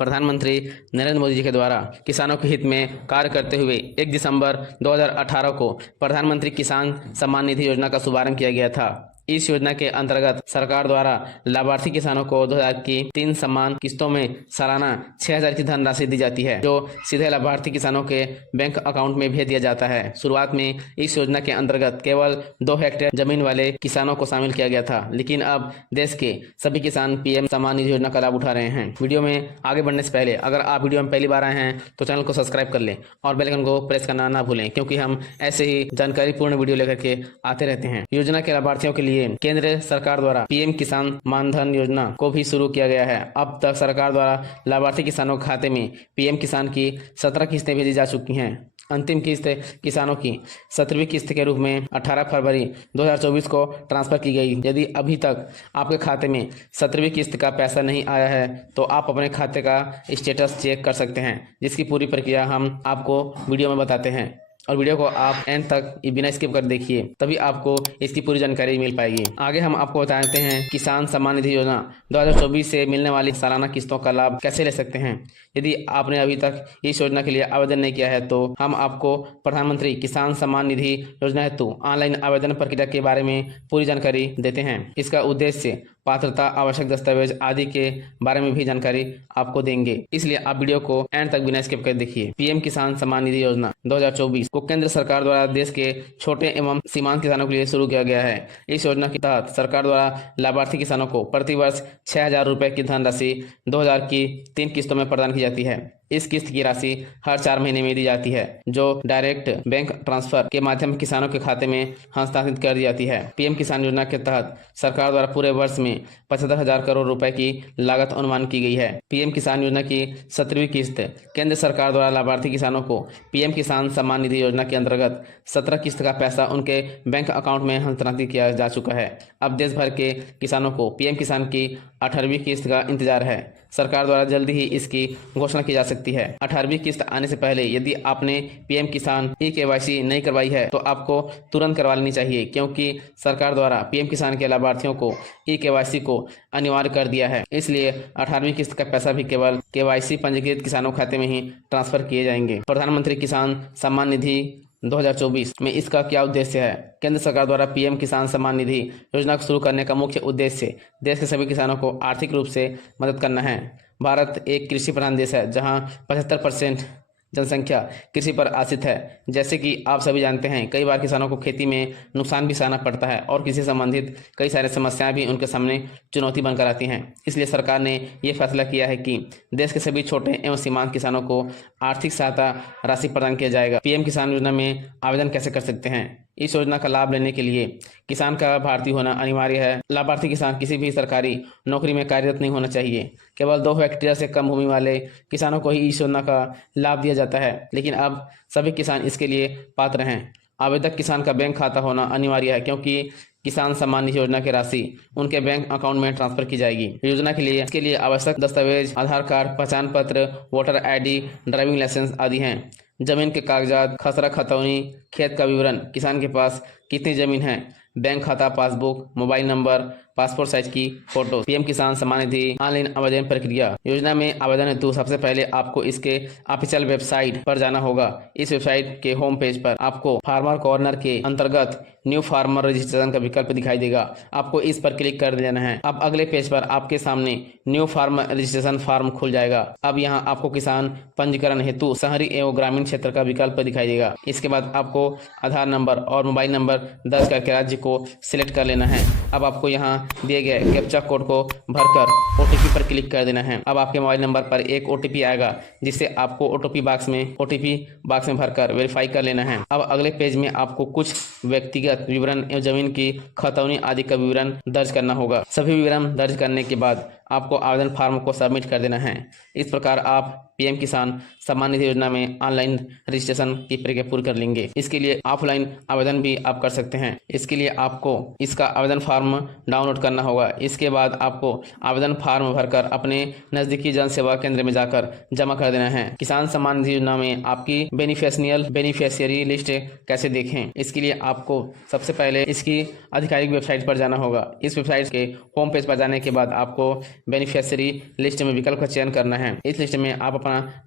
प्रधानमंत्री नरेंद्र मोदी जी के द्वारा किसानों के हित में कार्य करते हुए 1 दिसंबर 2018 को प्रधानमंत्री किसान सम्मान निधि योजना का शुभारंभ किया गया था। इस योजना के अंतर्गत सरकार द्वारा लाभार्थी किसानों को 2000 की 3 सम्मान किस्तों में सालाना 6000 की धनराशि दी जाती है, जो सीधे लाभार्थी किसानों के बैंक अकाउंट में भेज दिया जाता है। शुरुआत में इस योजना के अंतर्गत केवल 2 हेक्टेयर जमीन वाले किसानों को शामिल किया गया था, लेकिन अब देश के सभी किसान पीएम सम्मान निधि योजना का लाभ उठा रहे हैं। वीडियो में आगे बढ़ने से पहले अगर आप वीडियो में पहली बार आए हैं तो चैनल को सब्सक्राइब कर लें और बेल आइकन को प्रेस करना ना भूलें, क्योंकि हम ऐसे ही जानकारी पूर्ण वीडियो लेकर के आते रहते हैं। योजना के लाभार्थियों के लिए केंद्र सरकार द्वारा पीएम किसान मानधन योजना को भी शुरू किया गया है। अब तक सरकार द्वारा लाभार्थी किसानों के खाते में पीएम किसान की 17 किस्तें भेजी जा चुकी हैं। अंतिम किस्त किसानों की 17वीं किस्त के रूप में 18 फरवरी 2024 को ट्रांसफर की गई। यदि अभी तक आपके खाते में 17वीं किस्त का पैसा नहीं आया है तो आप अपने खाते का स्टेटस चेक कर सकते हैं, जिसकी पूरी प्रक्रिया हम आपको वीडियो में बताते हैं। और वीडियो को आप एंड तक बिना स्किप कर देखिए, तभी आपको इसकी पूरी जानकारी मिल पाएगी। आगे हम आपको बताते हैं किसान सम्मान निधि योजना 2024 से मिलने वाली सालाना किस्तों का लाभ कैसे ले सकते हैं। यदि आपने अभी तक इस योजना के लिए आवेदन नहीं किया है तो हम आपको प्रधानमंत्री किसान सम्मान निधि योजना हेतु ऑनलाइन आवेदन प्रक्रिया के बारे में पूरी जानकारी देते हैं। इसका उद्देश्य पात्रता, आवश्यक दस्तावेज आदि के बारे में भी जानकारी आपको देंगे, इसलिए आप वीडियो को एंड तक बिना स्किप कर देखिए। पीएम किसान सम्मान निधि योजना 2024 को केंद्र सरकार द्वारा देश के छोटे एवं सीमांत किसानों के लिए शुरू किया गया है। इस योजना के तहत सरकार द्वारा लाभार्थी किसानों को प्रतिवर्ष 6000 रुपए की धनराशि 2000 की 3 किस्तों में प्रदान की जाती है। इस किस्त की राशि हर 4 महीने में दी जाती है, जो डायरेक्ट बैंक ट्रांसफर के माध्यम से किसानों के खाते में हस्तांतरित कर दी जाती है। पीएम किसान योजना के तहत सरकार द्वारा पूरे वर्ष में 75,000 करोड़ रुपए की लागत अनुमान की गई है। पीएम किसान योजना की 17वीं किस्त केंद्र सरकार द्वारा लाभार्थी किसानों को पीएम किसान सम्मान निधि योजना के अंतर्गत 17 किस्त का पैसा उनके बैंक अकाउंट में हस्तांतरित किया जा चुका है। अब देश भर के किसानों को पीएम किसान की 18वीं किस्त का इंतजार है। सरकार द्वारा जल्दी ही इसकी घोषणा की जा सकती है। 18वीं किस्त आने से पहले यदि आपने पीएम किसान KYC नहीं करवाई है तो आपको तुरंत करवा लेनी चाहिए, क्योंकि सरकार द्वारा पीएम किसान के लाभार्थियों को KYC को अनिवार्य कर दिया है। इसलिए 18वीं किस्त का पैसा भी केवल KYC पंजीकृत किसानों खाते में ही ट्रांसफर किए जाएंगे। प्रधानमंत्री किसान सम्मान निधि 2024 में इसका क्या उद्देश्य है। केंद्र सरकार द्वारा पीएम किसान सम्मान निधि योजना को शुरू करने का मुख्य उद्देश्य देश के सभी किसानों को आर्थिक रूप से मदद करना है। भारत एक कृषि प्रधान देश है, जहां 75% जनसंख्या कृषि पर आश्रित है। जैसे कि आप सभी जानते हैं, कई बार किसानों को खेती में नुकसान भी सहना पड़ता है और कृषि संबंधित कई सारे समस्याएं भी उनके सामने चुनौती बनकर आती हैं। इसलिए सरकार ने ये फैसला किया है कि देश के सभी छोटे एवं सीमांत किसानों को आर्थिक सहायता राशि प्रदान किया जाएगा। पीएम किसान योजना में आवेदन कैसे कर सकते हैं। इस योजना का लाभ लेने के लिए किसान का भारतीय होना अनिवार्य है। लाभार्थी किसान किसी भी सरकारी नौकरी में कार्यरत नहीं होना चाहिए। केवल 2 हेक्टेयर से कम भूमि वाले किसानों को ही इस योजना का लाभ दिया जाता है, लेकिन अब सभी किसान इसके लिए पात्र हैं। आवेदक किसान का बैंक खाता होना अनिवार्य है, क्योंकि किसान सम्मान निधि योजना की राशि उनके बैंक अकाउंट में ट्रांसफर की जाएगी। योजना के लिए इसके लिए आवश्यक दस्तावेज आधार कार्ड, पहचान पत्र, वोटर ID, ड्राइविंग लाइसेंस आदि हैं। जमीन के कागजात, खसरा खतौनी, खेत का विवरण, किसान के पास कितनी जमीन है, बैंक खाता passbook, mobile number, passport size की फोटो। पीएम किसान सम्मान निधि ऑनलाइन आवेदन प्रक्रिया। योजना में आवेदन हेतु सबसे पहले आपको इसके ऑफिशियल वेबसाइट पर जाना होगा। इस वेबसाइट के होम पेज पर आपको फार्मर कॉर्नर के अंतर्गत न्यू फार्मर रजिस्ट्रेशन का विकल्प दिखाई देगा। आपको इस पर क्लिक कर देना है। अब अगले पेज पर आपके सामने न्यू फार्मर रजिस्ट्रेशन फॉर्म खुल जाएगा। अब यहाँ आपको किसान पंजीकरण हेतु शहरी एवं ग्रामीण क्षेत्र का विकल्प दिखाई देगा। इसके बाद आपको आधार नंबर और मोबाइल नंबर दर्ज करके राज्य को सिलेक्ट कर लेना है। अब आपको यहाँ दिए गए कैप्चा कोड को भरकर OTP पर क्लिक कर देना है। अब आपके मोबाइल नंबर पर एक OTP आएगा, जिससे आपको OTP बॉक्स में भरकर वेरीफाई कर लेना है। अब अगले पेज में आपको कुछ व्यक्तिगत विवरण एवं जमीन की खतौनी आदि का विवरण दर्ज करना होगा। सभी विवरण दर्ज करने के बाद आपको आवेदन फॉर्म को सबमिट कर देना है। इस प्रकार आप पीएम किसान सम्मान निधि योजना में ऑनलाइन रजिस्ट्रेशन की प्रक्रिया पूरी कर लेंगे। इसके लिए ऑफलाइन आवेदन भी आप कर सकते हैं। इसके लिए आपको इसका आवेदन फॉर्म डाउनलोड करना होगा। इसके बाद आपको आवेदन फॉर्म भरकर अपने नजदीकी जन सेवा केंद्र में जाकर जमा कर देना है। किसान सम्मान निधि योजना में आपकी बेनिफिशियरी लिस्ट कैसे देखें, इसके लिए आपको सबसे पहले इसकी आधिकारिक वेबसाइट पर जाना होगा। इस वेबसाइट के होम पेज पर जाने के बाद आपको बेनिफिशियरी लिस्ट में विकल्प का चयन करना है। इस लिस्ट में आप अपना